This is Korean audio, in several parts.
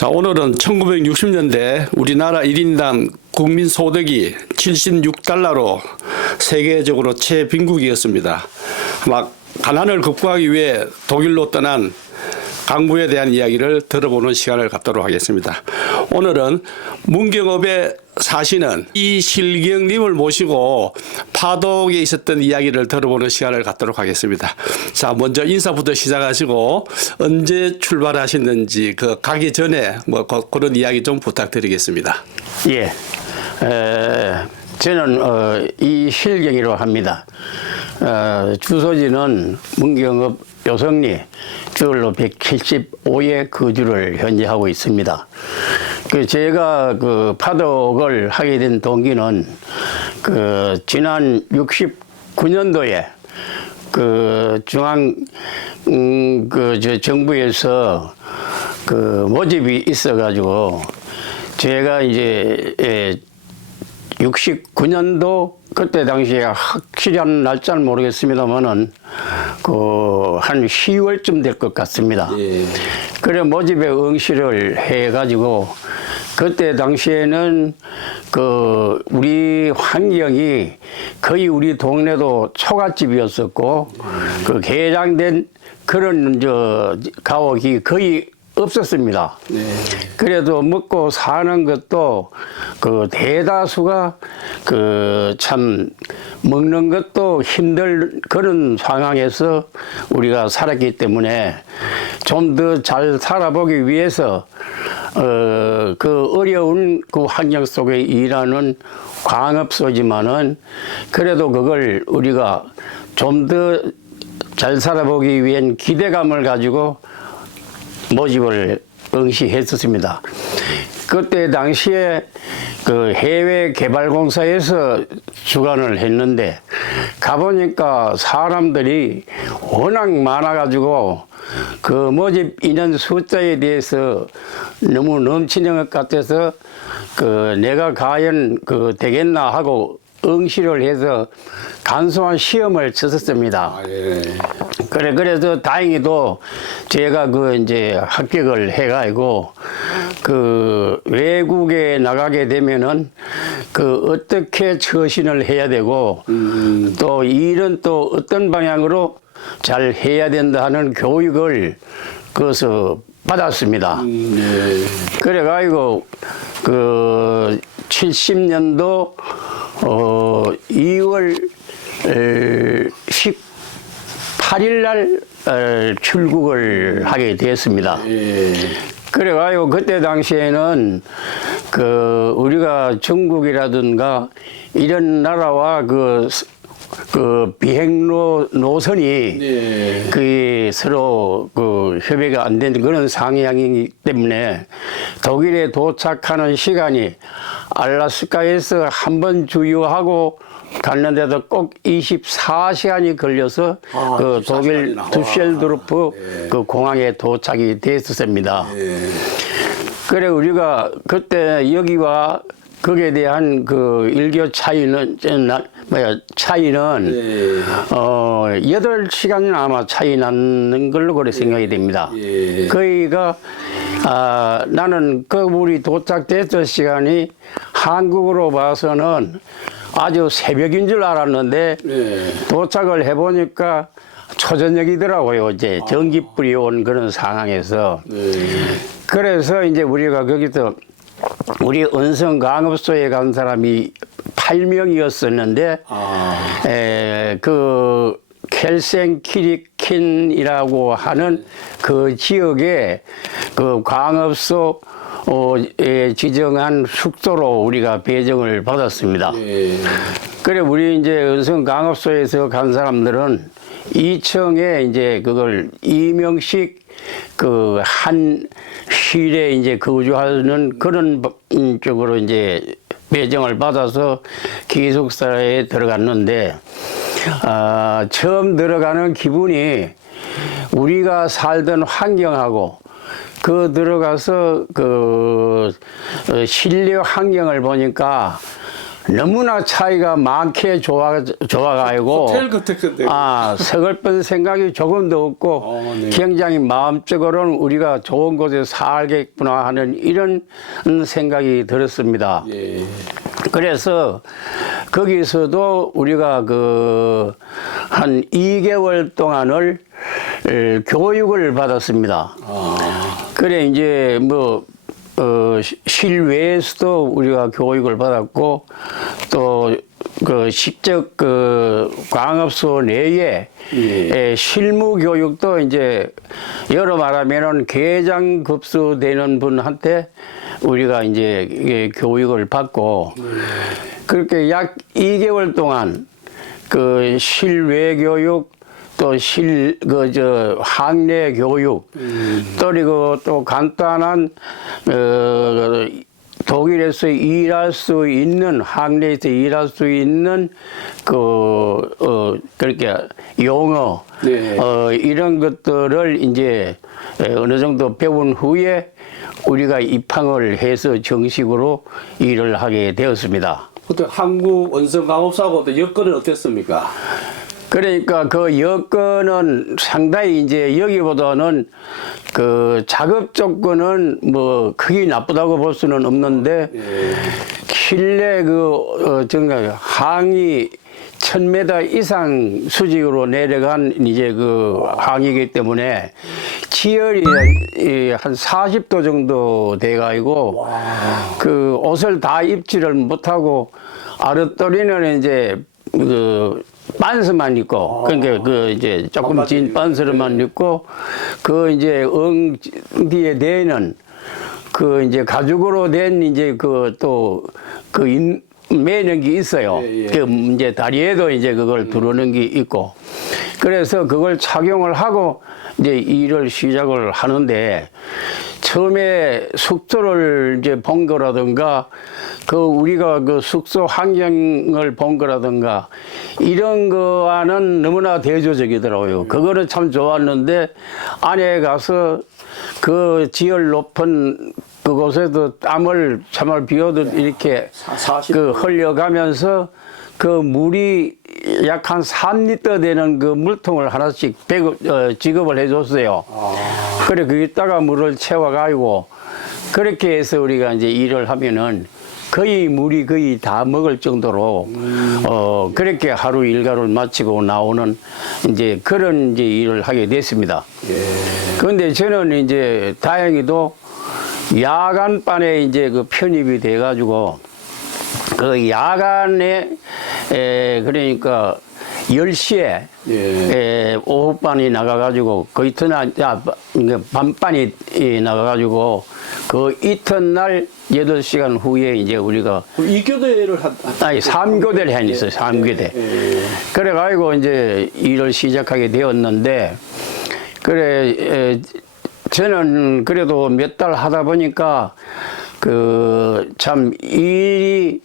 자, 오늘은 1960년대 우리나라 1인당 국민 소득이 76달러로 세계적으로 최빈국이었습니다. 막 가난을 극복하기 위해 독일로 떠난 강부에 대한 이야기를 들어보는 시간을 갖도록 하겠습니다. 오늘은 문경읍에 사시는 이실경님을 모시고 파독에 있었던 이야기를 들어보는 시간을 갖도록 하겠습니다. 자, 먼저 인사부터 시작하시고 언제 출발하셨는지 가기 전에 그런 이야기 좀 부탁드리겠습니다. 예, 저는 이실경이라고 합니다. 주소지는 문경읍 요성리 주얼로 175에 거주를 현재 하고 있습니다. 제가 파독을 하게 된 동기는 지난 69년도에 중앙 정부에서 모집이 있어가지고 제가 이제 69년도 그때 당시에 확실한 날짜는 모르겠습니다만은 한 10월쯤 될 것 같습니다. 예. 그래 모집에 응시를 해가지고 그때 당시에는 우리 환경이 거의 우리 동네도 초가집이었었고 개장된 그런 가옥이 거의 없었습니다. 네. 그래도 먹고 사는 것도 대다수가 참 먹는 것도 힘들 그런 상황에서 우리가 살았기 때문에 좀 더 잘 살아보기 위해서 어려운 환경 속에 일하는 광업소지만은 그래도 그걸 우리가 좀 더 잘 살아보기 위한 기대감을 가지고 모집을 응시했었습니다. 그때 당시에 해외 개발공사에서 주관을 했는데 가보니까 사람들이 워낙 많아가지고 모집 인원 숫자에 대해서 너무 넘치는 것 같아서 내가 과연 되겠나 하고 응시를 해서 간소한 시험을 쳤었습니다. 아, 예. 그래서 다행히도 제가 이제 합격을 해가지고 외국에 나가게 되면은 어떻게 처신을 해야 되고 또 일은 또 어떤 방향으로 잘 해야 된다 하는 교육을 거기서 받았습니다. 예. 그래가지고 70년도 2월 18일 날 출국을 하게 되었습니다. 예. 그래가지고 그때 당시에는 우리가 중국이라든가 이런 나라와 비행로 노선이 예. 서로 협의가 안 되는 그런 상황이기 때문에 독일에 도착하는 시간이 알라스카에서 한 번 주유하고 갔는데도 꼭 24시간이 걸려서 독일 두셀도르프 예. 공항에 도착이 됐었습니다. 예. 그래 우리가 그때 여기와 거기에 대한 일교 차이는 예. 8시간이나 아마 차이 나는 걸로 그렇게 생각이 됩니다. 예. 거기가 나는 우리 도착됐던 시간이 한국으로 봐서는 아주 새벽인 줄 알았는데 예. 도착을 해보니까 초저녁이더라고요. 이제 전기불이 온 그런 상황에서. 예. 그래서 이제 우리가 거기서 우리 은성광업소에 간 사람이 8명이었었는데 켈센키리킨이라고 하는 지역에 광업소 지정한 숙소로 우리가 배정을 받았습니다. 예. 그래 우리 이제 은성광업소에서 간 사람들은 2층에 이제 그걸 이명식 한 실에 이제 거주하는 그런 쪽으로 이제 배정을 받아서 기숙사에 들어갔는데 처음 들어가는 기분이 우리가 살던 환경하고 들어가서 실내 환경을 보니까 너무나 차이가 많게 좋아가지고 호텔 같은데. 서글픈 생각이 조금도 없고 네. 굉장히 마음적으로는 우리가 좋은 곳에 살겠구나 하는 이런 생각이 들었습니다. 예. 그래서 거기서도 우리가 그 한 2개월 동안을 교육을 받았습니다. 그래 이제 뭐 실외에서도 우리가 교육을 받았고 또 그 직접 그 광업소 내에 실무 교육도 이제 여러 말하면은 계장 급수되는 분한테 우리가 이제 이게 교육을 받고 그렇게 약 2개월 동안 그 실외 교육 또 학내 교육 또 그리고 또 간단한 독일에서 일할 수 있는 학내에서 일할 수 있는 그렇게 용어 네. 이런 것들을 이제 어느 정도 배운 후에 우리가 입항을 해서 정식으로 일을 하게 되었습니다. 그때 한국 원성광업사하고 여건은 어땠습니까? 그러니까 그 여건은 상당히 이제 여기보다는 그 작업 조건은 뭐 크게 나쁘다고 볼 수는 없는데 실내 정말 항이 1000m 이상 수직으로 내려간 이제 그 항이기 때문에 지열이 한 40도 정도 돼가지고 그 옷을 다 입지를 못하고 아랫도리는 이제 그 반스만 입고 그러니까 그 이제 조금 진 반스만 입고 그 이제 뒤에 대는 그 이제 가죽으로 된 이제 그 또 그 매는 게 있어요. 그 이제 다리에도 이제 그걸 두르는 게 있고 그래서 그걸 착용을 하고 이제 일을 시작을 하는데 처음에 숙소를 이제 본 거라든가 그 우리가 그 숙소 환경을 본 거라든가 이런 거와는 너무나 대조적이더라고요. 그거는 참 좋았는데 안에 가서 그 지열 높은 그곳에도 땀을 참을 비워도 이렇게 그 흘려가면서 그 물이 약 한 3리터 되는 그 물통을 하나씩 지급을 해줬어요. 그래 거기다가 물을 채워가지고 그렇게 해서 우리가 이제 일을 하면은 거의 물이 거의 다 먹을 정도로 그렇게 하루 일과를 마치고 나오는 이제 그런 이제 일을 하게 됐습니다. 그런데 저는 이제 다행히도 야간반에 이제 그 편입이 돼가지고 그 야간에 그러니까 10시에 오후반이 나가가지고 그 이튿날 밤반이 나가가지고 그 이튿날 8시간 후에 이제 우리가 2교대를 아니 3교대를 했어요. 3교대. 그래가지고 이제 일을 시작하게 되었는데 그래 저는 그래도 몇 달 하다 보니까 그 참 일이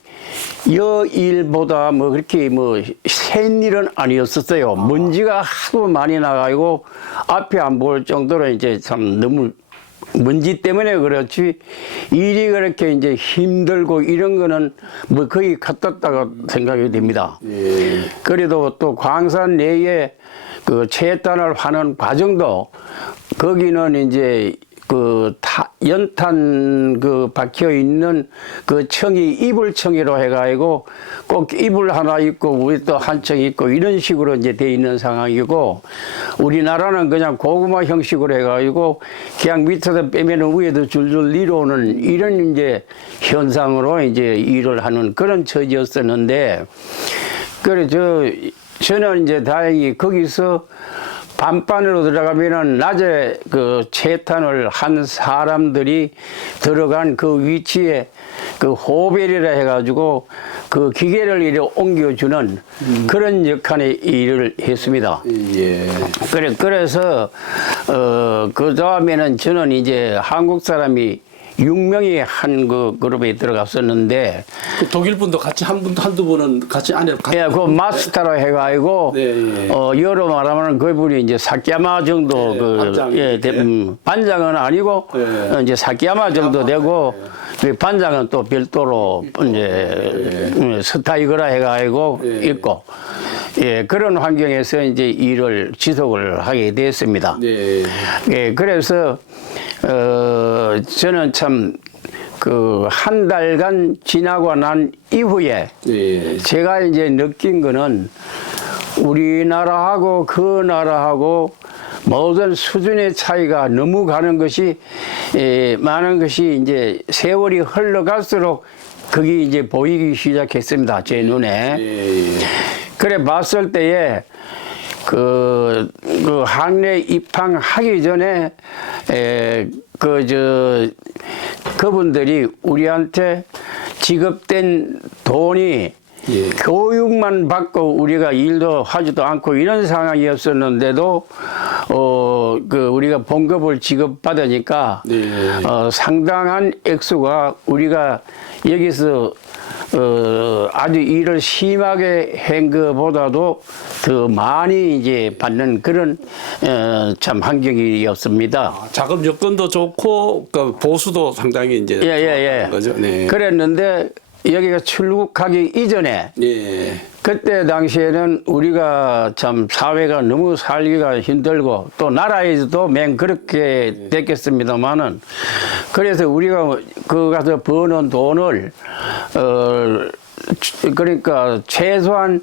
여일보다 뭐 그렇게 뭐 센 일은 아니었었어요. 먼지가 하도 많이 나가지고 앞에 안 보일 정도로 이제 참 너무 먼지 때문에 그렇지 일이 그렇게 이제 힘들고 이런 거는 뭐 거의 같았다고 생각이 됩니다. 그래도 또 광산 내에 그 채탄을 하는 과정도 거기는 이제 그 연탄 그 박혀 있는 그 청이 이불청이로 해가지고 꼭 이불 하나 있고 우리 또 한 청 있고 이런 식으로 이제 돼 있는 상황이고 우리나라는 그냥 고구마 형식으로 해가지고 그냥 밑에서 빼면은 위에도 줄줄 내려오는 이런 이제 현상으로 이제 일을 하는 그런 처지였었는데 그래 저는 이제 다행히 거기서 밤반으로 들어가면은 낮에 그 채탄을 한 사람들이 들어간 그 위치에 그 호벨이라 해가지고 그 기계를 이렇게 옮겨주는 그런 역할의 일을 했습니다. 그래서 그 다음에는 저는 이제 한국 사람이 6명이 한 그 그룹에 들어갔었는데 그 독일 분도 같이 한두 분은 같이 안에 예, 그 마스터로 해가지고 네, 예. 여로 말하면 그분이 이제 사키야마 정도 네, 그 반장. 예, 반장은 아니고 네. 이제 사키야마 정도 되고 그 반장은 또 별도로 이제 스타이거라 해가지고 네. 있고 예, 그런 환경에서 이제 일을 지속을 하게 됐습니다. 네. 예, 그래서 저는 참 그 한 달간 지나고 난 이후에 네. 제가 이제 느낀 거는 우리나라하고 그 나라하고 모든 수준의 차이가 너무 가는 것이 많은 것이 이제 세월이 흘러갈수록 그게 이제 보이기 시작했습니다. 제 눈에. 네. 그래 봤을 때에 그 학내 입학하기 전에 그분들이 우리한테 지급된 돈이 예. 교육만 받고 우리가 일도 하지도 않고 이런 상황이었었는데도 우리가 봉급을 지급받으니까 네. 상당한 액수가 우리가 여기서 아주 일을 심하게 한 것보다도 더 많이 이제 받는 그런 참 환경이었습니다. 자금 여건도 좋고 그 보수도 상당히 이제 예. 거죠. 네. 그랬는데 여기가 출국하기 이전에 예. 그때 당시에는 우리가 참 사회가 너무 살기가 힘들고 또 나라에서도 맨 그렇게 됐겠습니다만은 그래서 우리가 그 가서 버는 돈을 그러니까 최소한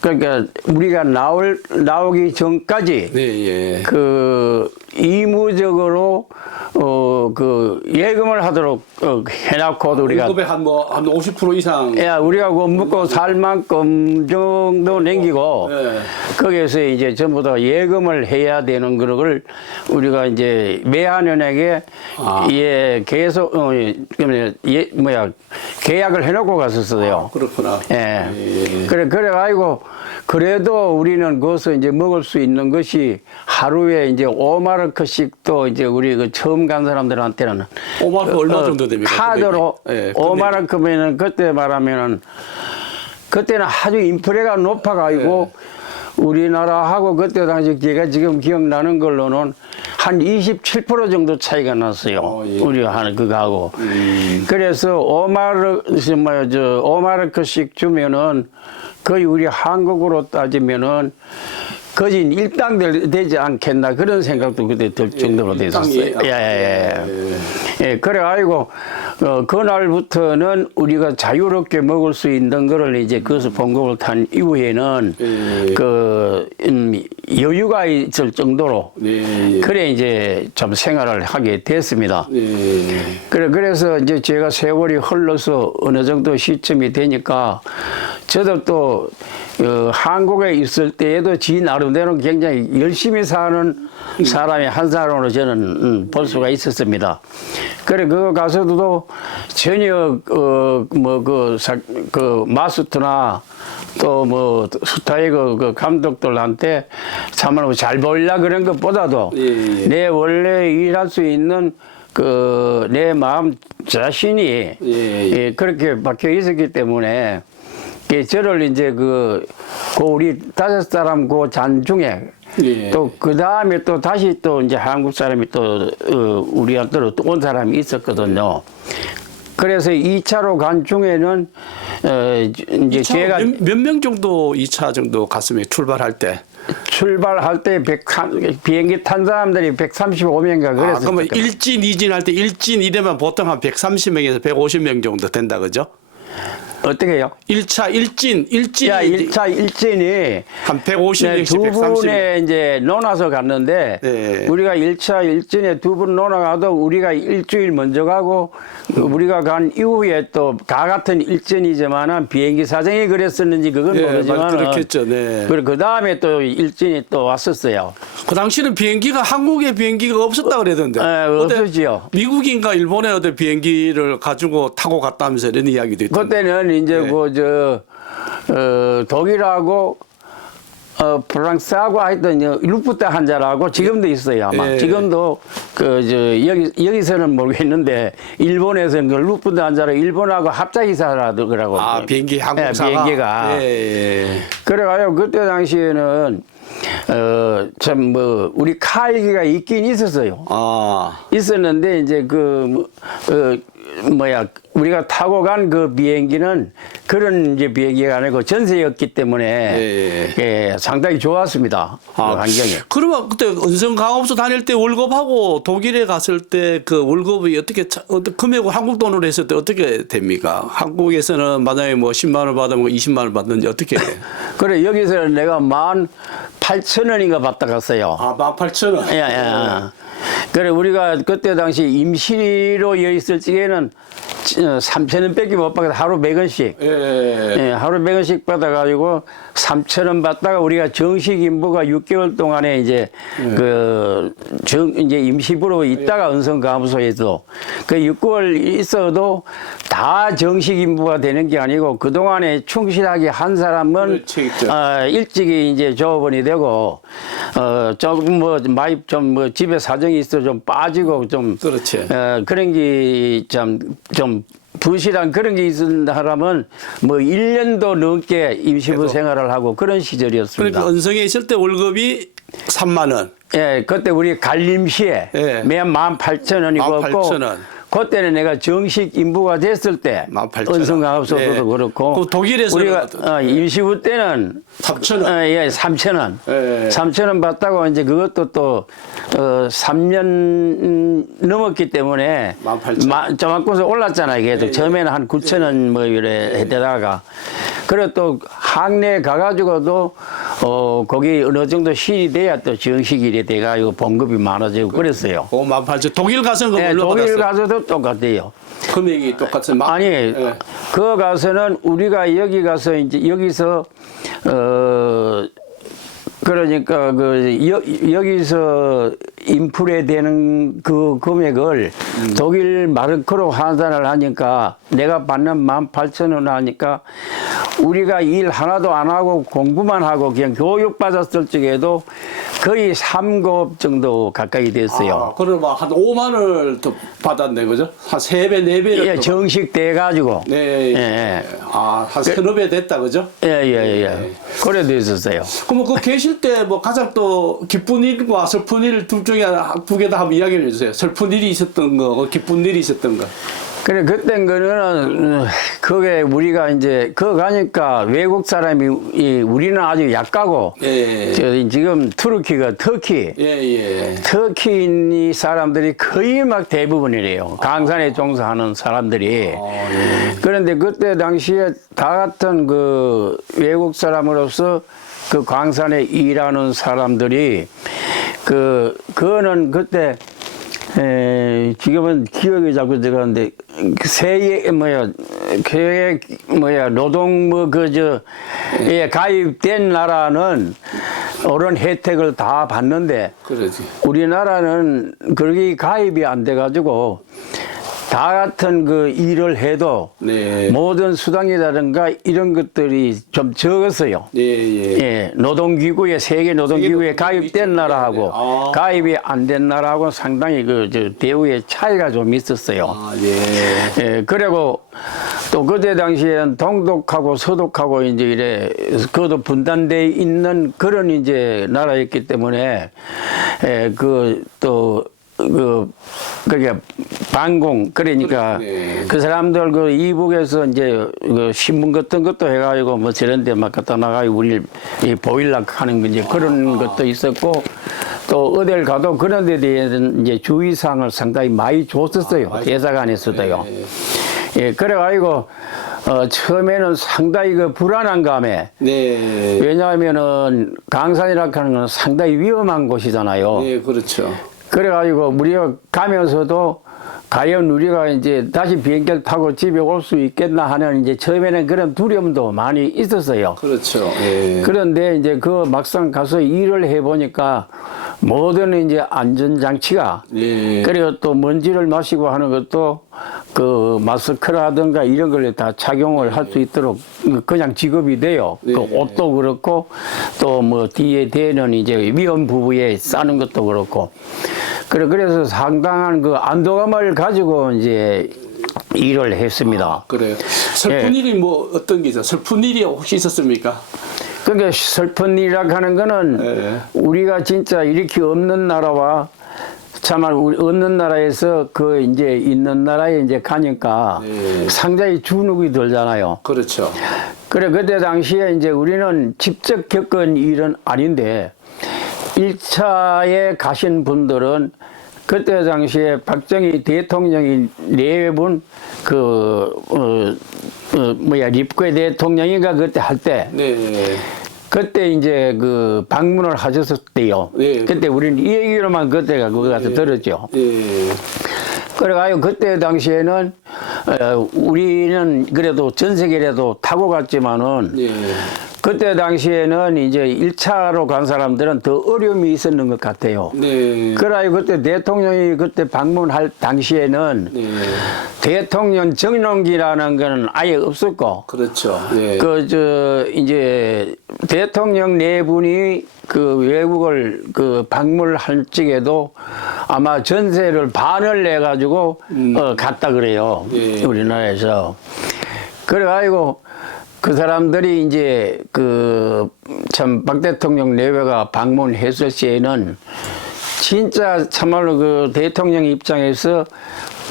그러니까 우리가 나오기 전까지 네, 예. 그 의무적으로 그 예금을 하도록 해놓고 우리가 월급의 한 50% 이상. 야 우리가 그 먹고 살 만큼 정도 남기고 네. 거기에서 이제 전부 다 예금을 해야 되는 거를 우리가 이제 매한연에게 예 계속 계약을 해놓고 갔었어요. 그렇구나. 예. 그래가지고 그래도 우리는 거기서 이제 먹을 수 있는 것이 하루에 이제 5마르크씩 또 이제 우리 그 처음 간 사람들한테는 5마르크 얼마 정도 됩니까? 카드로 예, 5마르크면은 그때 말하면은 그때는 아주 인플레가 높아가지고 우리나라하고 그때 당시 제가 지금 기억나는 걸로는 한 27% 정도 차이가 났어요. 예. 우리가 하는 그거하고. 그래서 5마르크씩 주면은 거의 우리 한국으로 따지면은 거진 1당 되지 않겠나 그런 생각도 그때 들 정도로 됐었어요. 예, 그래가지고 그날부터는 우리가 자유롭게 먹을 수 있는 거를 이제 그것을 봉급을 탄 이후에는 여유가 있을 정도로 그래 이제 좀 생활을 하게 됐습니다. 그래서 이제 제가 세월이 흘러서 어느 정도 시점이 되니까 저도 또 한국에 있을 때에도 지 나름대로 굉장히 열심히 사는 사람의 한 사람으로 저는 볼 수가 있었습니다. 그래 그거 가서도 전혀 마스터나 또 뭐 스타이거 그 감독들한테 참으로 잘 보이려 그런 것보다도 내 원래 일할 수 있는 그 내 마음 자신이 그렇게 박혀 있었기 때문에 저를 이제 우리 5사람 그 잔 중에 또 그 다음에 또 다시 또 이제 한국 사람이 또 우리한테로 또 온 사람이 있었거든요. 그래서 2차로 간 중에는 이제 제가 몇 명 정도 2차 정도 갔으면 출발할 때? 출발할 때 비행기 탄 사람들이 135명인가 그랬어요. 그러면 1진, 2진 할 때 1진 이되면 보통 한 130명에서 150명 정도 된다 그죠? 어떻게 해요? 1차 1진 야, 1차 1진이 한 150명씩 두 130명. 분에 이제 논아서 갔는데 네. 우리가 1차 1진에 두 분 논아가도 우리가 일주일 먼저 가고 우리가 간 이후에 또 다 같은 1진이지만은 비행기 사정이 그랬었는지 그건 모르지만 그렇겠죠. 네. 그 다음에 또 1진이 또 왔었어요. 그 당시는 비행기가 한국에 비행기가 없었다 그러던데. 없었지요. 미국인가 일본의 어떤 비행기를 가지고 타고 갔다면서 이런 이야기도 있던데. 그때는 이제 독일하고 프랑스하고 하여튼 루프트 한자라고 지금도 있어요 아마. 예. 지금도 여기서는 모르겠는데 일본에서는 그 루프트 한자로 일본하고 합작이사라더라고. 아, 비행기 항공사가. 비행기가. 예. 그래가요 그때 당시에는 참 뭐 우리 카일기가 있긴 있었어요. 아, 있었는데 이제 우리가 타고 간 그 비행기는 그런 이제 비행기가 아니고 전세였기 때문에 예, 상당히 좋았습니다. 그 환경이. 그러면 그때 은성강업소 다닐 때 월급하고 독일에 갔을 때 그 월급이 어떻게 금액을 한국 돈으로 했을 때 어떻게 됩니까? 한국에서는 만약에 뭐 10만 원 받으면 20만 원 받는지 어떻게 해? 그래 여기서는 내가 18,000원인가 받다 갔어요. 아, 18,000원. 예, 예. 그래 우리가 그때 당시 임시로 여 있을 적에는 3,000원밖에 못 받아서 하루 100원씩. 예. 예, 하루 100원씩 받아가지고 3,000원 받다가 우리가 정식 임부가 6개월 동안에 이제 이제 임시부로 있다가 은성감소에도 그 6개월 있어도 다 정식 임부가 되는 게 아니고 그 동안에 충실하게 한 사람은 그렇지, 일찍이 이제 조업원이 되고 조금 많이 좀 집에 사정이 있어 좀 빠지고 좀 그렇지. 그런 게 좀 부실한 그런 게 있는 사람은 뭐 1년도 넘게 임시부 생활을 하고 그런 시절이었습니다. 그러니까 은성에 있을 때 월급이 3만 원. 예, 그때 우리 갈림시에 예. 매년 18,000원이고 18,000원. 그때는 내가 정식 임부가 됐을 때 18,000원. 은성강업소도 예. 그렇고 그 독일에서는 우리가 임시부 때는 3,000원. 예, 3,000원. 예. 3,000원 받다고 이제 그것도 또 3년 넘었기 때문에 18,000원. 조금씩 올랐잖아요. 이게 처음에는 한 9,000원 뭐 이래 해대다가 그래 또 항내에 가가지고도 거기 어느 정도 실이 돼야 또 정식 일이 돼가지고 봉급이 많아지고 그랬어요. 18,000원. 독일 가서는 그 예, 얼마 독일 받았어요? 가서도 똑같아요. 금액이 똑같은 아니, 예. 그 가서는 우리가 여기 가서 이제 여기서 그러니까 여기서 인플레되는 그 금액을 독일 마르크로 환산을 하니까 내가 받는 18,000원 하니까 우리가 일 하나도 안 하고 공부만 하고 그냥 교육 받았을 적에도 거의 3급 정도 가까이 됐어요. 아, 그러면 한 5만 원을 더 받았네, 그죠? 한 3배, 4배를. 예, 정식 돼 가지고. 네. 예. 아, 한 서너 배 됐다, 그죠? 예. 그래 됐었어요. 그러면 그 계실 때 뭐 가장 또 기쁜 일과 슬픈 일 둘 중에 두 개 다 한번 이야기를 해주세요. 슬픈 일이 있었던 거, 기쁜 일이 있었던 거. 그래, 그땐 거는, 그게 우리가 이제, 그거 가니까 외국 사람이, 우리는 아주 약하고, 예. 지금 터키, 터키 사람들이 거의 막 대부분이래요. 강산에 종사하는 사람들이. 그런데 그때 당시에 다 같은 그 외국 사람으로서 그 광산에 일하는 사람들이, 그거는 그때, 지금은 기억이 자꾸 들어가는데, 노동, 가입된 나라는 그런 혜택을 다 받는데, 그러지. 우리나라는 그게 가입이 안 돼가지고, 다 같은 그 일을 해도 네. 모든 수당이라든가 이런 것들이 좀 적었어요. 예, 노동기구에 세계 노동기구에 가입된 나라하고 아. 가입이 안 된 나라하고 상당히 대우의 차이가 좀 있었어요. 아, 예. 예, 그리고 또 그때 당시에는 동독하고 서독하고 이제 이래 그것도 분단돼 있는 그런 이제 나라였기 때문에 그게 반공 그러니까 네. 그 사람들 그 이북에서 이제 그 신문 같은 것도 해가지고 뭐 저런 데 막 갖다 나가고 우리 보일락 하는 이제 그런 것도 있었고 또 어딜 가도 그런 데 대해서는 이제 주의사항을 상당히 많이 줬었어요. 대사관에서도요. 예, 그래가지고 처음에는 상당히 그 불안한 감에 네. 왜냐하면은 강산이라고 하는 건 상당히 위험한 곳이잖아요. 네, 그렇죠. 그래가지고 우리가 가면서도 과연 우리가 이제 다시 비행기를 타고 집에 올 수 있겠나 하는 이제 처음에는 그런 두려움도 많이 있었어요. 그렇죠. 예. 그런데 이제 그 막상 가서 일을 해보니까 모든 이제 안전장치가 예. 그리고 또 먼지를 마시고 하는 것도 그 마스크라든가 이런 걸 다 착용을 할 수 있도록 그냥 지급이 돼요. 네. 그 옷도 그렇고 또 뭐 뒤에 대는 이제 위험 부부에 싸는 것도 그렇고 그래서 상당한 그 안도감을 가지고 이제 일을 했습니다. 그래요. 슬픈 예. 일이 뭐 어떤 게 있어요? 슬픈 일이 혹시 있었습니까? 그러니까 슬픈 일이라고 하는 거는 네. 우리가 진짜 이렇게 없는 나라와 참말 우리 없는 나라에서 그 이제 있는 나라에 이제 가니까 네. 상당히 주눅이 들잖아요. 그렇죠. 그래 그때 당시에 이제 우리는 직접 겪은 일은 아닌데 1차에 가신 분들은 그때 당시에 박정희 대통령이 네분 립괴 대통령이가 그때 할 때 네. 그때 이제 그 방문을 하셨었대요. 네. 그때 우리는 이 얘기로만 그때가 그거 가서 들었죠. 예. 그래가지고 그때 당시에는 우리는 그래도 전 세계라도 타고 갔지만은 예. 그때 당시에는 이제 1차로 간 사람들은 더 어려움이 있었는 것 같아요. 네. 그래가지고 그때 대통령이 그때 방문할 당시에는 네. 대통령 정론기라는 거는 아예 없었고 그렇죠. 예. 이제 대통령 네 분이 그 외국을 그 방문할 적에도 아마 전세를 반을 내 가지고 갔다 그래요. 예. 우리나라에서. 그래가지고 그 사람들이 이제 그 참 박 대통령 내외가 방문했을 시에는 진짜 참말로 그 대통령 입장에서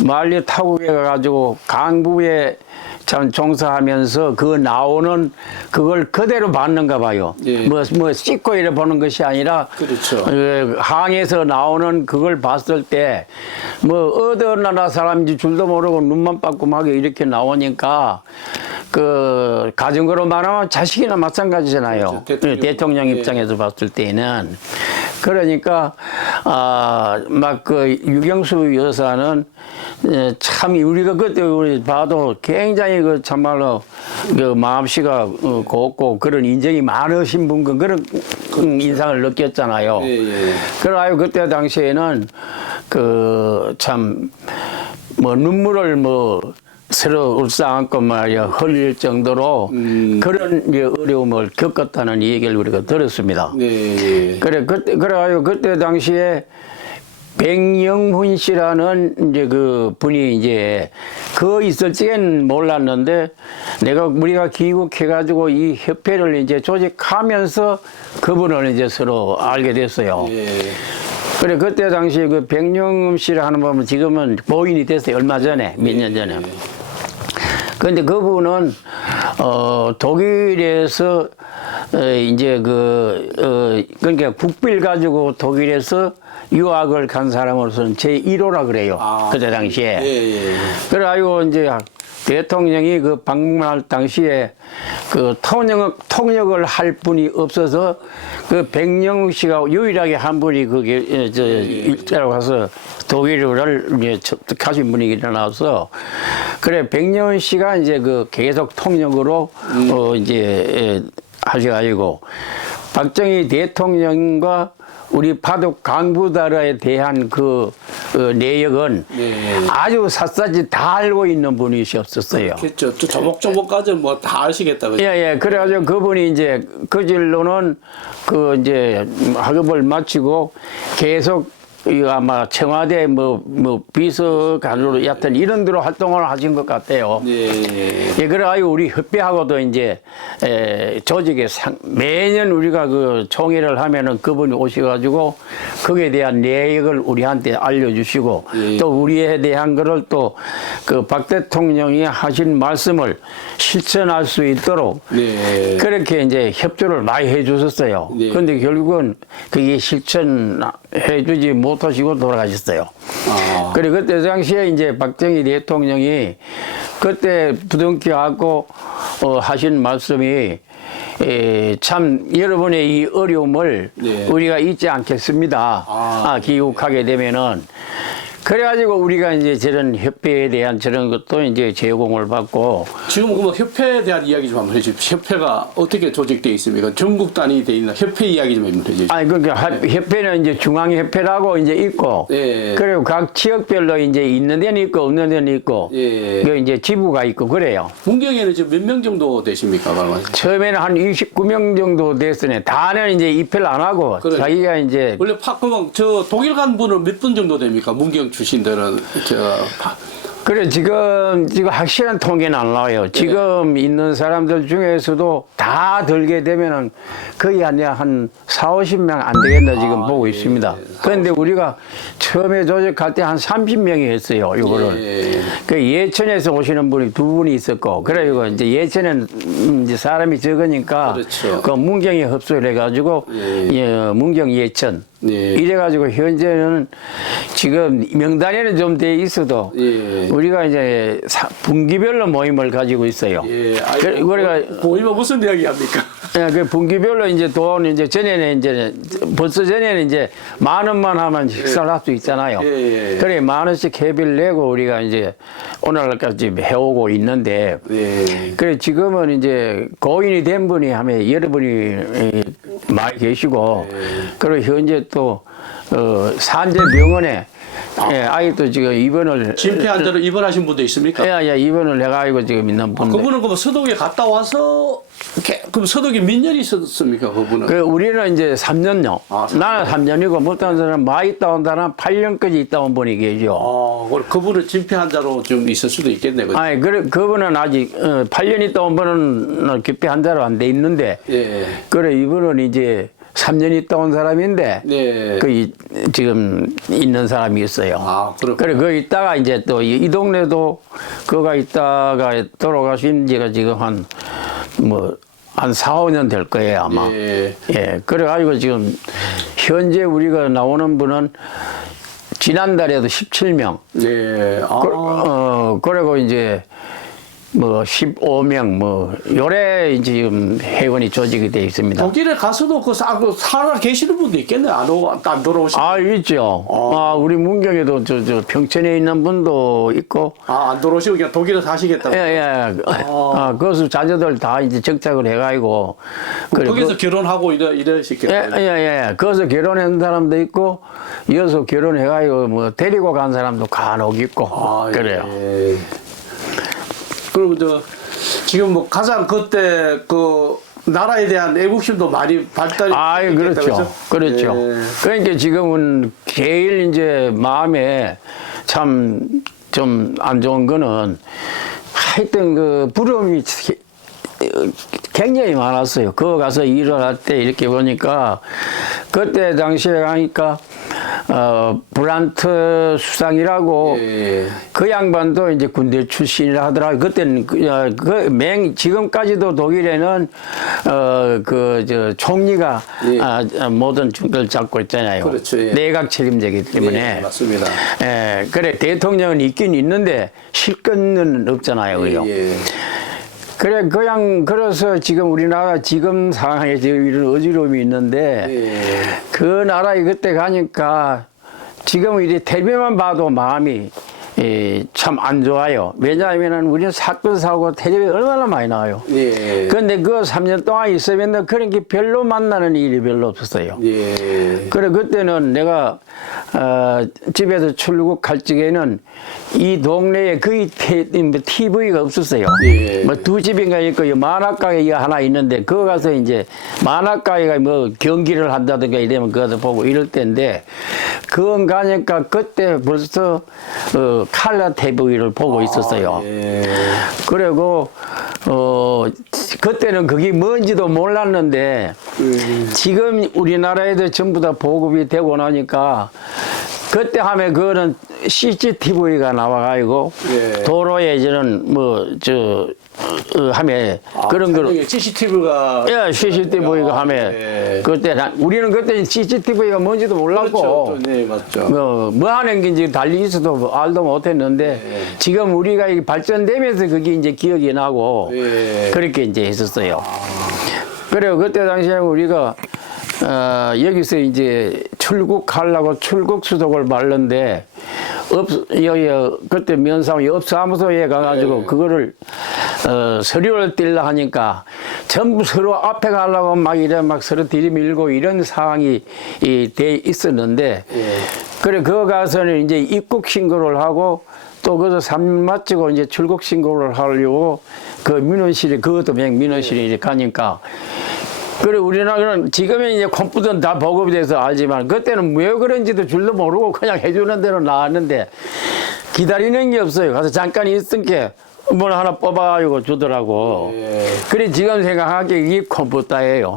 말리 타국에 가가지고 강부에 참 종사하면서 그 나오는 그걸 그대로 받는가 봐요. 예. 뭐 씻고 이래 보는 것이 아니라 그렇죠. 항에서 나오는 그걸 봤을 때 뭐 어느 나라 사람인지 줄도 모르고 눈만 빠끔하게 이렇게 나오니까 그 가정으로 말하면 자식이나 마찬가지잖아요. 그렇죠. 대통령 예. 입장에서 봤을 때는 그러니까 막 그 유경수 여사는 참 우리가 그때 우리 봐도 굉장히 그 참말로 그 마음씨가 곱고 그런 인정이 많으신 분 그런 인상을 느꼈잖아요. 예, 예. 그래가지고 그때 당시에는 그 참 뭐 눈물을 뭐 서로 울상안고 말이야 흘릴 정도로 그런 이제 어려움을 겪었다는 얘기를 우리가 들었습니다. 네. 그래가지고 그때 당시에 백영훈 씨라는 이제 그 분이 이제 그 있을 적엔 몰랐는데 우리가 귀국해가지고 이 협회를 이제 조직하면서 그분을 이제 서로 알게 됐어요. 예. 그래 그때 당시에 그 백영훈 씨를 하는 분은 지금은 보인이 됐어요. 얼마 전에 몇 년 전에. 그런데 그분은 독일에서 이제 그러니까 국비를 가지고 독일에서 유학을 간 사람으로서는 제1호라 그래요. 그때 당시에. 예. 그래가지고 이제 대통령이 그 방문할 당시에 그 통역을 할 분이 없어서 그 백영우 씨가 유일하게 한 분이 그게 일자로 가서 독일어를 이제 가진 분이 일어나서 그래 백영우 씨가 이제 그 계속 통역으로 이제 하셔가지고 박정희 대통령과 우리 파독 강부다라에 대한 그 내역은 아주 샅샅이 다 알고 있는 분이셨었어요. 그렇죠. 또 조목조목까지 뭐 다 아시겠다. 그죠? 예. 그래가지고 그분이 이제 그 질로는 그 이제 학업을 마치고 계속 이거 아마 청와대 뭐 비서관으로 여하튼 이런 데로 활동을 하신 것 같아요. 예. 예, 그래가지고 우리 협회하고도 이제 조직에 매년 우리가 그 총회를 하면은 그분이 오셔가지고 거기에 대한 내역을 우리한테 알려주시고 또 우리에 대한 거를 또 그 박 대통령이 하신 말씀을 실천할 수 있도록 그렇게 이제 협조를 많이 해주셨어요. 그런데 결국은 그게 실천해주지 못하시고 돌아가셨어요. 그리고 그때 당시에 이제 박정희 대통령이 그때 부둥켜하고 하신 말씀이 참 여러분의 이 어려움을 우리가 잊지 않겠습니다. 귀국하게 되면은 그래가지고 우리가 이제 저런 협회에 대한 저런 것도 이제 제공을 받고 지금 그 협회에 대한 이야기 좀 한번 해주십시오. 협회가 어떻게 조직되어 있습니까? 전국 단위 되어 있는 협회 이야기 좀 한번 해주십시오. 아니 그러니까 협회는 이제 중앙협회라고 이제 있고 예. 그리고 각 지역별로 이제 있는 데는 있고 없는 데는 있고 예. 그 이제 지부가 있고 그래요. 문경에는 지금 몇 명 정도 되십니까? 그러면? 처음에는 한 29명 정도 됐으네. 다는 이제 입회를 안 하고 그래. 자기가 이제 원래 그러면 저 독일 간 분은 몇 분 정도 됩니까? 문경 출신들은 그래 지금 확실한 통계는 안 나와요. 지금 있는 사람들 중에서도 다 들게 되면은 거의 한 4, 50명 안 되겠나 지금 보고 예. 있습니다. 그런데 우리가 처음에 조직할 때 한 30명이 했어요. 이거를. 예. 그 예천에서 오시는 분이 두 분이 있었고, 그래고 이제 예천은 이제 사람이 적으니까 그렇죠. 그 문경에 흡수를 해가지고 예, 문경 예천. 예. 이래가지고 현재는 지금 명단에는 좀 돼 있어도 예. 우리가 이제 분기별로 모임을 가지고 있어요. 예. 우리가 모임은 무슨 이야기 합니까? 예, 그 분기별로 이제 돈 이제 전에는 이제 벌써 전에는 이제 10,000원만 하면 식사를 할 수 있잖아요. 예. 그래 10,000원씩 회비를 내고 우리가 이제 오늘날까지 해오고 있는데 예. 그래 지금은 이제 고인이 된 분이 하면 여러분이 많이 계시고 그리고 현재 또 산재병원에 예, 아이도 지금 입원을 진폐 환자로 입원하신 분도 있습니까? 예, 입원을 해가지고 지금 있는 분데 그분은 그럼 서독에 갔다 와서 그럼 서독에 몇 년이 있었습니까? 그분은? 그 우리는 이제 3년요. 아, 3년. 나는 3년이고 못한 사람 많이 있다 온 사람 8년까지 있다 온 분이 계죠. 그럼 그분은 진폐 환자로 좀 있을 수도 있겠네. 그죠? 아니 그분은 아직 8년 있다 온 분은 기피 환자로 안 돼 있는데 예. 그래 이분은 이제 3년 있다 온 사람인데 네. 지금 있는 사람이 있어요. 아, 그렇구나. 그래 그 있다가 이제 또 이 동네도 그가 있다가 돌아가신 지가 지금 한 4, 5년 될 거예요 아마. 예. 예, 그래가지고 지금 현재 우리가 나오는 분은 지난달에도 17명. 네. 그리고 이제 15명 요래 이제 지금 회원이 조직이 되어 있습니다. 독일에 가서도 살아 계시는 분도 있겠네. 안 돌아오시고. 있죠. 우리 문경에도 저 평촌에 있는 분도 있고. 안 돌아오시고 그냥 독일에 사시겠다고. 예. 그것을 자녀들 다 이제 정착을 해가지고. 거기서 결혼하고 이러시겠다. 예. 거기서 결혼한 사람도 있고, 이어서 결혼해가지고 데리고 간 사람도 간혹 있고. 그래요. 예. 그리고 지금 가장 그때 나라에 대한 애국심도 많이 발달이 그렇죠. 그렇죠. 예. 그러니까 지금은 제일 이제 마음에 참 좀 안 좋은 거는 하여튼 부러움이 굉장히 많았어요. 그거 가서 일을 할 때 이렇게 보니까 그때 당시에 가니까 브란트 수상이라고 그 양반도 이제 군대 출신이라 하더라고요. 그때는 지금까지도 독일에는 총리가 모든 중대를 잡고 있잖아요. 그렇죠. 내각 책임자이기 때문에. 맞습니다. 그래 대통령은 있긴 있는데 실권은 없잖아요. 그죠? 그래 그래서 지금 우리나라 지금 상황에 지금 이런 어지러움이 있는데 그 나라에 그때 가니까 지금 이제 텔레비만 봐도 마음이 참 안 좋아요. 왜냐하면 우리는 사건 사고 텔레비 얼마나 많이 나와요. 그런데 그 3년 동안 있으면 그런 게 별로 만나는 일이 별로 없었어요. 그래 그때는 내가 집에서 출국할 적에는 이 동네에 거의 TV가 없었어요. 두 집인가 있고 만화가게가 하나 있는데 그거 가서 이제 만화가게가 경기를 한다든가 이러면 그거 보고 이럴 때인데 그건 가니까 그때 벌써 칼라 TV를 보고 있었어요. 그리고 그때는 그게 뭔지도 몰랐는데 지금 우리나라에도 전부 다 보급이 되고 나니까 그때 하면 그거는 CCTV가 나와가지고 도로에 저는 하면 그런 거를 CCTV가 CCTV가 하면 그때 우리는 그때 CCTV가 뭔지도 몰랐고 그렇죠. 네, 맞죠. 뭐 하는 게 이제 달리 있어도 알도 못했는데 지금 우리가 발전되면서 그게 이제 기억이 나고 그렇게 이제 했었어요. 그래요. 그때 당시에 우리가 여기서 이제 출국하려고 출국 수속을 말는데 여기 그때 면사무소 업사무소에 가가지고 그거를 서류를 떼려 하니까 전부 서로 앞에 가려고 막 이래 막 서로 들이밀고 이런 상황이 돼 있었는데 그래 그거 가서는 이제 입국 신고를 하고 또 거기서 3년 마치고 이제 출국 신고를 하려고 그 민원실에 그것도 민원실에 이제 가니까 그래 우리나라는 지금은 이제 컴퓨터는 다 보급이 돼서 알지만 그때는 왜 그런지도 줄도 모르고 그냥 해주는 대로 나왔는데 기다리는 게 없어요. 가서 잠깐 있은 게 뭘 하나 뽑아가지고 주더라고. 그래 지금 생각하기에 이게 컴퓨터예요.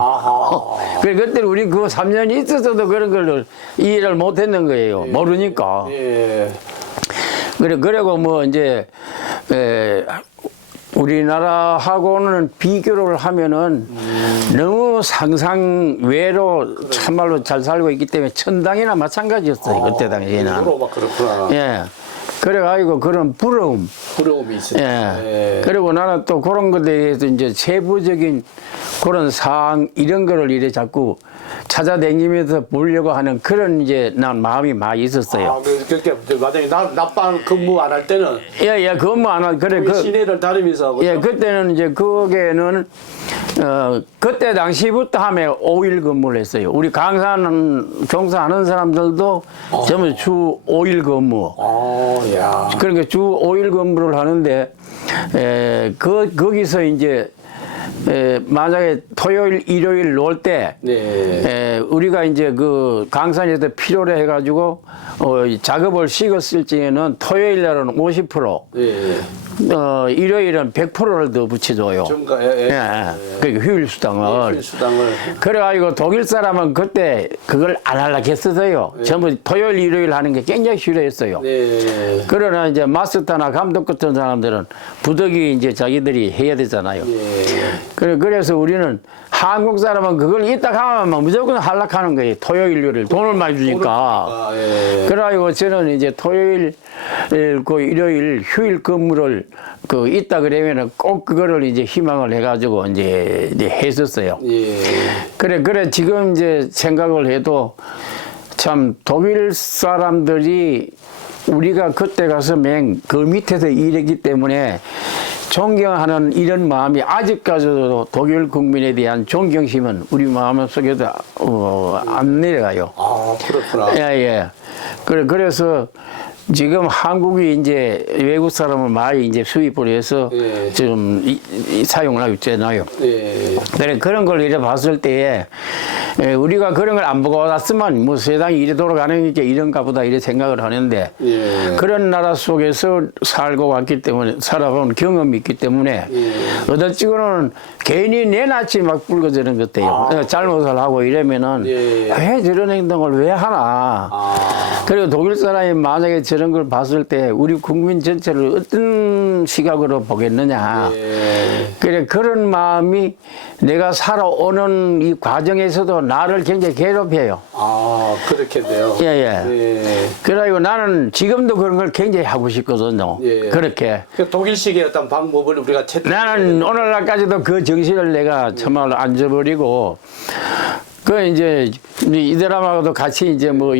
그래 그때 우리 그 3년이 있었어도 그런 걸 이해를 못했는 거예요. 모르니까. 그래 그리고 뭐 이제 우리나라하고는 비교를 하면은 너무 상상 외로 참말로 잘 살고 있기 때문에 천당이나 마찬가지였어요. 그때 당시에는. 그렇구나. 예. 그래가지고 그런 부러움이 있어요. 예. 그리고 나는 또 그런 것에 대해서 이제 세부적인 그런 사항 이런 거를 이래 자꾸 찾아다니면서 보려고 하는 그런 이제 난 마음이 많이 있었어요. 그렇게 만약에 낮밤 근무 안 할 때는 예, 근무 안 할, 그래, 시내를 다니면서 예, 그때는 이제 거기에는 그때 당시부터 하면 5일 근무를 했어요. 우리 강사는 종사하는 사람들도 전부 주 5일 근무. 야. 그러니까 주 5일 근무를 하는데 거기서 이제 만약에 토요일, 일요일 놀 때 우리가 이제 그 강산에서 필요로 해가지고 작업을 식었을 적에는 토요일 날은 50%, 일요일은 100%를 더 붙여줘요. 그러니까 휴일 수당을. 그래가지고 독일 사람은 그때 그걸 안 하려고 했었어요. 전부 토요일, 일요일 하는 게 굉장히 싫어했어요. 그러나 이제 마스터나 감독 같은 사람들은 부득이 이제 자기들이 해야 되잖아요. 그래서 우리는 한국 사람은 그걸 이따 하면 무조건 하락하는 거예요. 토요일, 일요일 돈을 많이 주니까. 그래가지고 저는 이제 토요일, 그 일요일 휴일 근무를 그 있다 그러면은 꼭 그거를 이제 희망을 해가지고 이제 했었어요. 그래 지금 이제 생각을 해도 참 독일 사람들이 우리가 그때 가서 그 밑에서 일했기 때문에 존경하는 이런 마음이 아직까지도 독일 국민에 대한 존경심은 우리 마음속에도 안 내려가요. 그렇구나. 예. 그래서 지금 한국이 이제 외국 사람을 많이 이제 수입을 해서 지금 사용을 하고 있잖아요. 그래 그런 걸 이래 봤을 때에 우리가 그런 걸 안 보고 왔으면 뭐 세상이 이래 돌아가는 게 이런가 보다 이래 생각을 하는데 그런 나라 속에서 살고 왔기 때문에 살아본 경험이 있기 때문에 어떨지고는 괜히 내 낯이 막 붉어지는 것 같아요. 잘못을 하고 이러면은 왜 저런 행동을 왜 하나. 그리고 독일 사람이 만약에 저런 걸 봤을 때 우리 국민 전체를 어떤 시각으로 보겠느냐. 그래 그런 마음이 내가 살아오는 이 과정에서도 나를 굉장히 괴롭혀요. 그렇겠네요. 그래가지고 나는 지금도 그런 걸 굉장히 하고 싶거든요. 그렇게. 그 독일식의 어떤 방법을 우리가 나는 오늘날까지도 그 정신을 내가 정말로 안 잊어버리고 그 이제 이 드라마도 같이 이제 뭐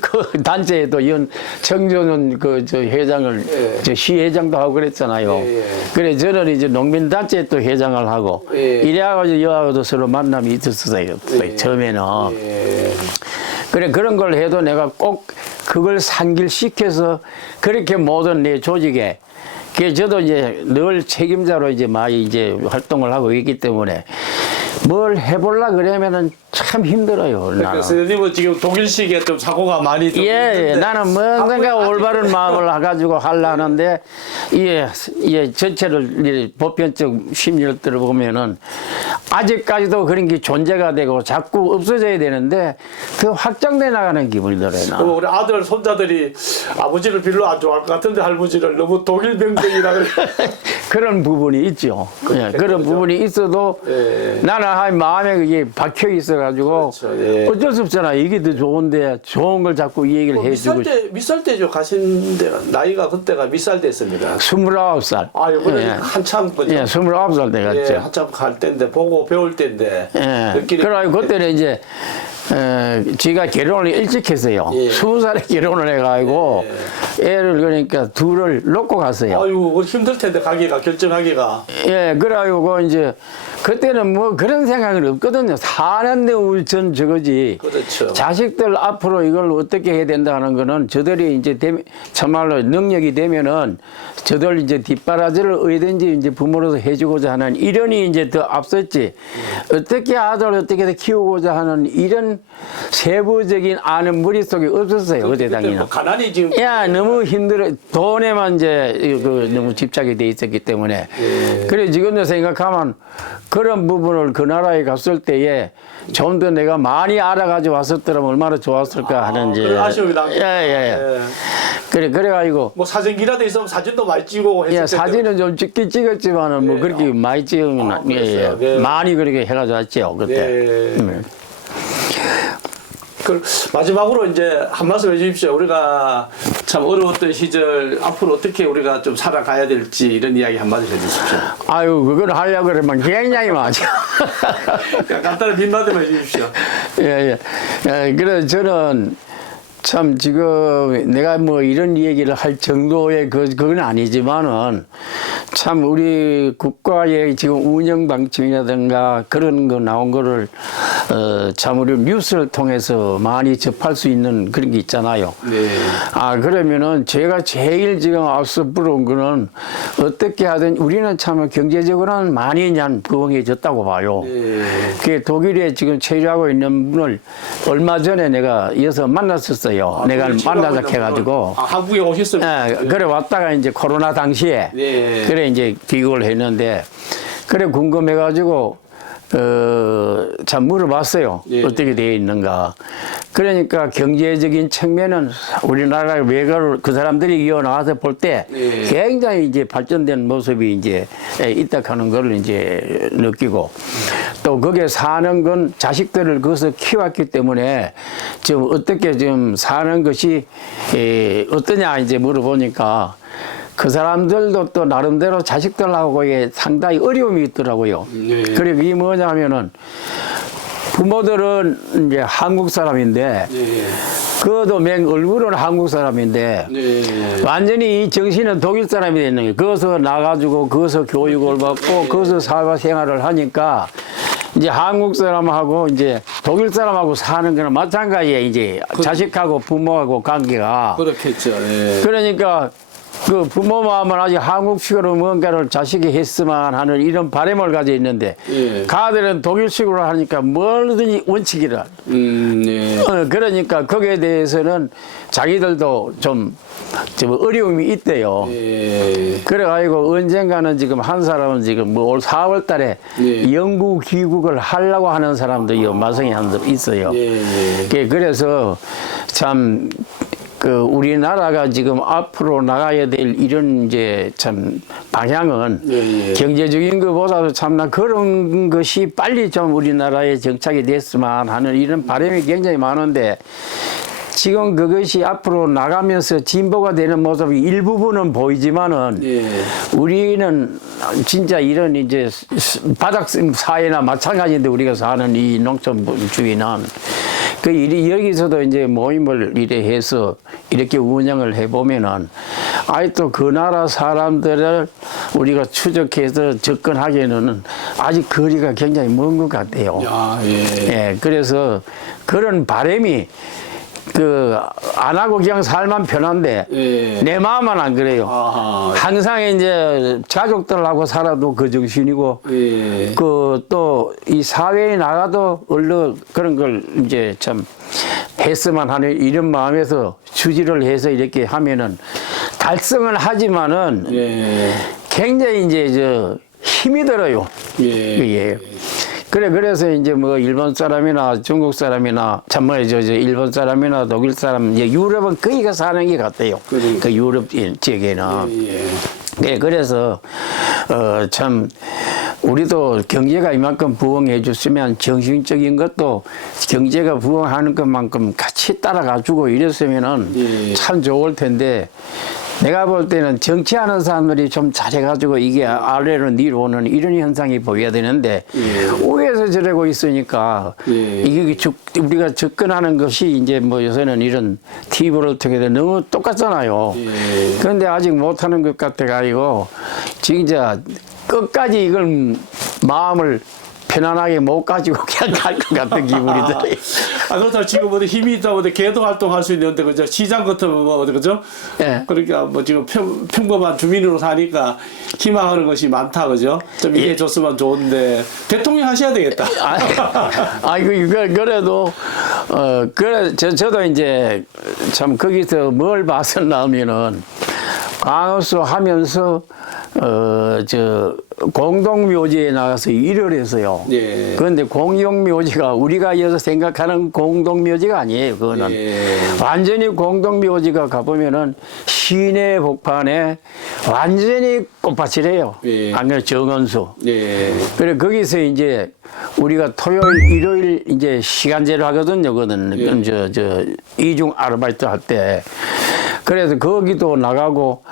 그 단체에도 연 청소년 저 회장을 저 시회장도 하고 그랬잖아요. 그래 저는 이제 농민 단체 또 회장을 하고 이래가지고 여하고도 서로 만남이 있었어요. 처음에는. 그래 그런 걸 해도 내가 꼭 그걸 상기시켜서 그렇게 모든 내 조직에 저도 이제 늘 책임자로 이제 많이 이제 활동을 하고 있기 때문에 뭘 해보려 그러면은 참 힘들어요. 나는. 선생님은 지금 독일식에 좀 사고가 많이 나는 뭔가 올바른 마음을 가지고 하려 하는데 전체를 보편적 심리를 들어보면은 아직까지도 그런 게 존재가 되고 자꾸 없어져야 되는데 더 확장돼 나가는 기분이 들어요. 우리 아들 손자들이 아버지를 별로 안 좋아할 것 같은데 할아버지를 너무 독일 병정이라 그래. 그런 부분이 있죠. 그런 부분이 있어도 나는 마음에 그게 박혀 있어가지고 어쩔 수 없잖아. 이게 더 좋은데 좋은 걸 자꾸 이 얘기를 해주고. 몇 살 때죠? 가신 데가 나이가 그때가 몇 살 때였습니다. 29살. 이번에 한참 거죠. 29살 때 갔죠. 한참 갈 때인데 보고 배울 때인데. 그래가지고 그때는 이제 제가 결혼을 일찍 했어요. 예. 20살에 결혼을 해가지고 애를 그러니까 둘을 놓고 갔어요. 아유, 힘들 텐데 가기가 결정하기가. 예, 그래가지고 이제 그때는 뭐 그런 생각은 없거든요. 사는데 우선 저거지. 그렇죠. 자식들 앞으로 이걸 어떻게 해야 된다는 거는 저들이 이제 참말로 능력이 되면은 저들 이제 뒷바라지를 어디든지 이제 부모로서 해주고자 하는 이런이 이제 더 앞섰지. 어떻게 아들 어떻게 키우고자 하는 이런 세부적인 아는 머릿속에 없었어요. 그때 당시는. 뭐 가난이 지금. 야, 너무 힘들어. 돈에만 이제 너무 집착이 돼 있었기 때문에. 그래, 지금도 생각하면 그런 부분을 그 나라에 갔을 때에 좀 더 내가 많이 알아가지고 왔었더라면 얼마나 좋았을까 하는 이제. 그런 아쉬움이 남고. 예. 그래가지고. 뭐 사진기라도 있으면 사진도 많이 찍고 했을 예, 텐데. 사진은 좀 찍긴 찍었지만은 뭐 그렇게 많이 찍으면 그랬어요. 네. 많이 그렇게 해가지고 왔죠, 그때. 네. 그 마지막으로 이제 한 말씀 해주십시오. 우리가 참 어려웠던 시절 앞으로 어떻게 우리가 좀 살아가야 될지 이런 이야기 한마디 해주십시오. 아유, 그걸 하려고 그러면 굉장히 많죠. 간단한 빈마디만 해주십시오. 예. 그래서 저는 참 지금 내가 뭐 이런 얘기를 할 정도의 그건 아니지만은 참 우리 국가의 지금 운영 방침이라든가 그런 거 나온 거를 참 우리 뉴스를 통해서 많이 접할 수 있는 그런 게 있잖아요. 네. 그러면은 제가 제일 지금 앞서 부러운 거는 어떻게 하든 우리는 참 경제적으로는 많이 그냥 부흥해졌다고 봐요. 네. 그 독일에 지금 체류하고 있는 분을 얼마 전에 내가 이어서 만났었어요. 내가 만나자 해가지고. 한국에 오셨어요? 그래 왔다가 이제 코로나 당시에 네. 그래 이제 귀국을 했는데 그래 궁금해가지고 참 물어봤어요. 예. 어떻게 되어 있는가. 그러니까 경제적인 측면은 우리나라의 외교를 그 사람들이 이어나와서 볼 때 예. 굉장히 이제 발전된 모습이 이제 있다 하는 걸 이제 느끼고 또 거기에 사는 건 자식들을 거기서 키웠기 때문에 지금 어떻게 지금 사는 것이 어떠냐 이제 물어보니까 그 사람들도 또 나름대로 자식들하고의 상당히 어려움이 있더라고요. 네. 그리고 이게 뭐냐면은 부모들은 이제 한국 사람인데 네. 그것도 맹 얼굴은 한국 사람인데 네. 완전히 이 정신은 독일 사람이 되는 거예요. 거기서 나가지고 거기서 교육을 받고 거기서 사회 생활을 하니까 이제 한국 사람하고 이제 독일 사람하고 사는 거는 마찬가지예요. 이제 자식하고 부모하고 관계가. 그렇겠죠. 예. 그러니까 그 부모 마음은 아직 한국식으로 뭔가를 자식이 했으면 하는 이런 바람을 가지고 있는데 예. 가들은 독일식으로 하니까 뭐든지 원칙이라. 네. 그러니까 거기에 대해서는 자기들도 좀 어려움이 있대요. 예. 그래가지고 언젠가는 지금 한 사람은 지금 뭐 올 4월 달에 예. 영국 귀국을 하려고 하는 사람도 마성이 한 분 있어요. 예. 그래서 참 그 우리나라가 지금 앞으로 나가야 될 이런 이제 참 방향은 예. 경제적인 것보다도 참나 그런 것이 빨리 좀 우리나라에 정착이 됐으면 하는 이런 바람이 굉장히 많은데 지금 그것이 앞으로 나가면서 진보가 되는 모습이 일부분은 보이지만은 예. 우리는 진짜 이런 이제 바닥 사회나 마찬가지인데 우리가 사는 이 농촌주의는 그 일이 여기서도 이제 모임을 이래 해서 이렇게 운영을 해보면은 아직도 그 나라 사람들을 우리가 추적해서 접근하기에는 아직 거리가 굉장히 먼 것 같아요. 야, 예. 예, 그래서 그런 바람이 안 하고 그냥 살만 편한데 예. 내 마음은 안 그래요. 아하. 항상 이제 가족들하고 살아도 그 정신이고 예. 또 이 사회에 나가도 얼른 그런 걸 이제 참 했으면 하는 이런 마음에서 주지를 해서 이렇게 하면은 달성은 하지만은 예. 굉장히 이제 힘이 들어요. 예. 그래서 이제 뭐 일본 사람이나 중국 사람이나 일본 사람이나 독일 사람 이제 유럽은 거기가 사는 게 같아요. 그 유럽 지역에는. 예. 그래서 참 우리도 경제가 이만큼 부흥해 줬으면 정신적인 것도 경제가 부흥하는 것만큼 같이 따라가 주고 이랬으면은 참 좋을 텐데 내가 볼 때는 정치하는 사람들이 좀 잘해가지고 이게 아래로 내려오는 이런 현상이 보여야 되는데 위에서 저러고 있으니까 이게 우리가 접근하는 것이 이제 뭐 요새는 이런 TV를 통해서 너무 똑같잖아요. 그런데 아직 못하는 것 같아가지고 진짜 끝까지 이걸 마음을 편안하게 못 가지고 그냥 갈 것 같은 기분이 들어요. 그렇다 지금 뭐 힘이 있다고 개도 활동할 수 있는데 그죠? 시장 같으면 뭐 그죠? 예. 그러니까 뭐 지금 평범한 주민으로 사니까 희망하는 것이 많다 그죠? 좀 이해 줬으면 좋은데 대통령 하셔야 되겠다. 그래도 그래 저도 이제 참 거기서 뭘 봤었냐면은 광업소 하면서 저 공동묘지에 나가서 일을 했어요. 예. 그런데 공동묘지가 우리가 여기서 생각하는 공동묘지가 아니에요. 그거는 완전히 공동묘지가 가보면은 시내 복판에 완전히 꽃밭이래요. 안 그래 정원수. 그래 거기서 이제 우리가 토요일, 일요일 이제 시간제를 하거든요. 그거는 저 이중 아르바이트 할 때. 그래서 거기도 나가고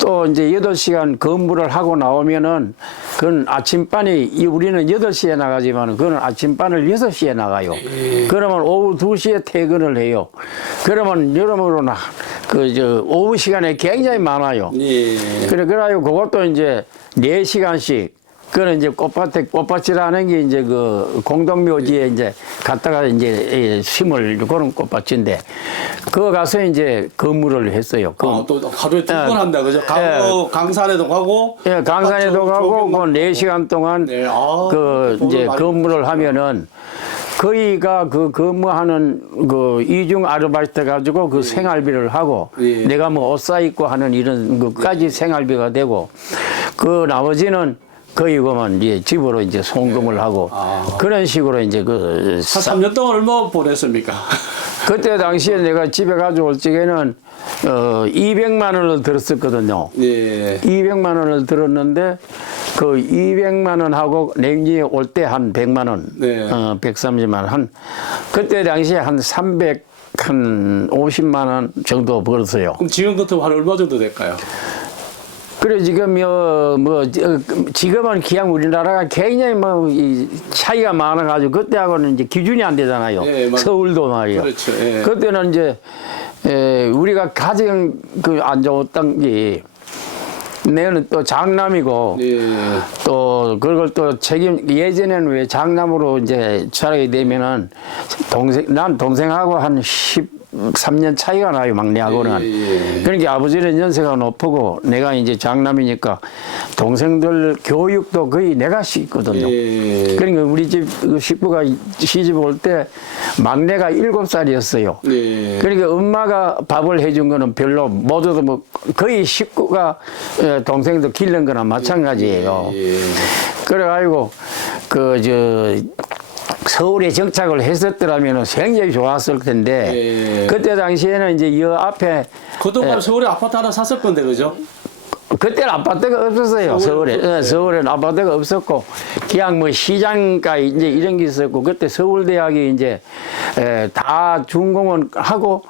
또 이제 8시간 근무를 하고 나오면은 그건 아침반이 우리는 8시에 나가지만 그거는 아침반을 6시에 나가요. 그러면 오후 2시에 퇴근을 해요. 그러면 여러모로 오후 시간에 굉장히 많아요. 그래가지고 그것도 이제 4시간씩 그거는 이제 꽃밭이라는 게 이제 그 공동묘지에 이제 갔다가 이제 심을 그런 꽃밭인데 그거 가서 이제 근무를 했어요. 또 하루에 2번 한다 그죠? 가고 강산에도 가고. 예, 강산에도 가고 그 4시간 동안 그 이제 근무를 하면은 거기가 그 근무하는 그 이중 아르바이트 가지고 그 생활비를 하고 내가 뭐 옷 사 입고 하는 이런 것까지 생활비가 되고 그 나머지는 거의 그만 이제 집으로 이제 송금을 하고 그런 식으로 이제 그 3년 동안 얼마 보냈습니까? 그때 당시에 내가 집에 가져올 적에는 200만 원을 들었었거든요. 200만 원을 들었는데 그 200만 원하고 내년에 올 때 한 100만 원, 130만 원 한 그때 당시에 한 350만 원 정도 벌었어요. 그럼 지금 같으면 한 얼마 정도 될까요? 그래 지금 지금은 그냥 우리나라가 굉장히 이 차이가 많아가지고 그때하고는 이제 기준이 안 되잖아요. 서울도 말이야. 그렇죠. 그때는 이제 우리가 가장 안 좋았던 게 내는 또 장남이고 또 그걸 또 예전에는 왜 장남으로 이제 자라게 되면은 난 동생하고 한 13년 차이가 나요, 막내하고는. 그러니까 아버지는 연세가 높고 내가 이제 장남이니까 동생들 교육도 거의 내가 시켰거든요. 그러니까 우리 집 식구가 시집 올 때 막내가 7살이었어요. 그러니까 엄마가 밥을 해준 거는 별로 모두도 뭐 거의 식구가 동생도 기른 거나 마찬가지예요. 그래가지고 서울에 정착을 했었더라면 굉장히 좋았을 텐데 그때 당시에는 이제 이 앞에 그동안 서울에 아파트 하나 샀을 건데 그죠? 그때는 아파트가 없었어요. 서울에는 아파트가 없었고 그냥 뭐 시장가 이제 이런 게 있었고 그때 서울대학이 이제 다 준공은 하고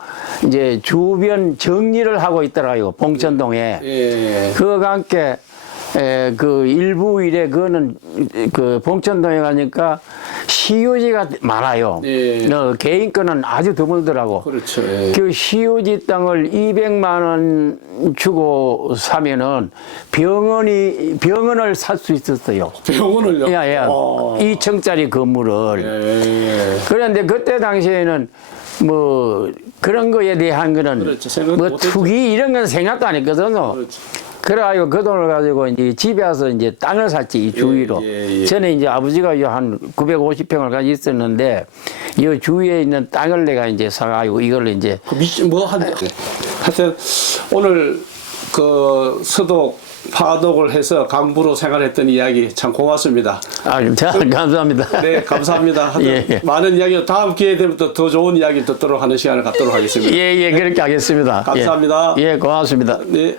이제 주변 정리를 하고 있더라고요. 봉천동에. 그거와 함께 그 일부 일에 그거는 그 봉천동에 가니까 시유지가 많아요. 개인 거는 아주 드물더라고. 그렇죠. 그 시유지 땅을 200만 원 주고 사면은 병원을 살 수 있었어요. 병원을요? 2층짜리 건물을. 그런데 그때 당시에는 뭐 그런 거에 대한 거는 그렇죠. 뭐 투기 이런 건 생각도 안 했거든요. 그렇죠. 그래가지고 그 돈을 가지고 이제 집에 와서 이제 땅을 샀지, 이 주위로. 전에 이제 아버지가 한 950평을 가지고 있었는데, 이 주위에 있는 땅을 내가 이제 사가지고 이걸 이제. 하여튼, 오늘 그 서독, 파독을 해서 강부로 생활했던 이야기 참 고맙습니다. 감사합니다. 네, 감사합니다. 많은 이야기, 다음 기회 되면 더 좋은 이야기 듣도록 하는 시간을 갖도록 하겠습니다. 그렇게 하겠습니다. 감사합니다. 고맙습니다. 네.